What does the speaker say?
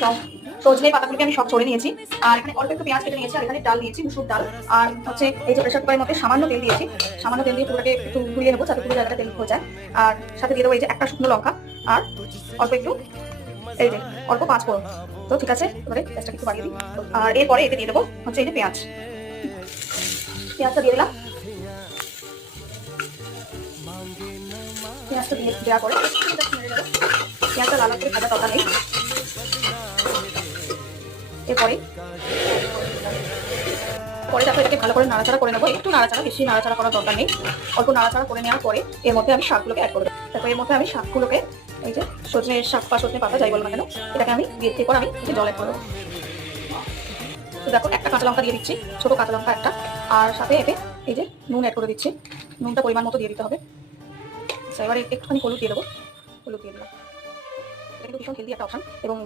সব সজনে পাতাগুলোকে আমি সব ছড়ে নিয়েছি। আর এখানে অল্প একটু পেঁয়াজ কেটে নিয়েছি, আর এখানে ডাল নিয়েছি, মুসুর ডাল। আর হচ্ছে এই যে প্রেসার কুকারের মধ্যে সামান্য তেল দিয়েছি, সামান্য তেল দিয়ে পুরোটাকে একটু ঘুরিয়ে নেবো যাতে পুরো জায়গাটা তেল হয়ে যায়। আর সাথে দিয়ে দেবো এই যে একটা শুকনো লঙ্কা, আর অল্প একটু এই যে অল্প 5 ফোড়ন। তো ঠিক আছে, এবারে গ্যাসটাকে একটু বাড়িয়ে দিই। আর এরপরে এতে দিয়ে দেবো হচ্ছে এই যে পেঁয়াজ, পেঁয়াজটা দিয়ে দিলাম। পেঁয়াজটা দিয়ে দেওয়া করে পেঁয়াজটা লাল করে ভাজা দরকার নেই। এরপরে দেখো এটাকে ভালো করে নাড়াচাড়া করে নেবো, একটু নাড়াচাড়া, বেশি নাড়াচাড়া করার দরকার নেই। অল্প নাড়াচাড়া করে নেওয়ার পরে এর মধ্যে আমি শাকগুলোকে অ্যাড করে দেবো। দেখো এর মধ্যে আমি শাকগুলোকে, এই যে সজনে শাক বা সজনে পাতা যাই বলো না কেন, এটাকে আমি দিয়ে এরপর আমি জল অ্যাড করে দেবো। তো দেখো একটা কাঁচা লঙ্কা দিয়ে দিচ্ছি, ছোট কাঁচা লঙ্কা একটা। আর সাথে এতে এই যে নুন অ্যাড করে দিচ্ছি, নুনটা পরিমাণ মতো দিয়ে দিতে হবে। এবারে একটুখানি হলুদ দিয়ে দেবো, হলুদ দিয়ে দিলাম। এটা কিন্তু ভীষণ হেলদি একটা অপশন এবং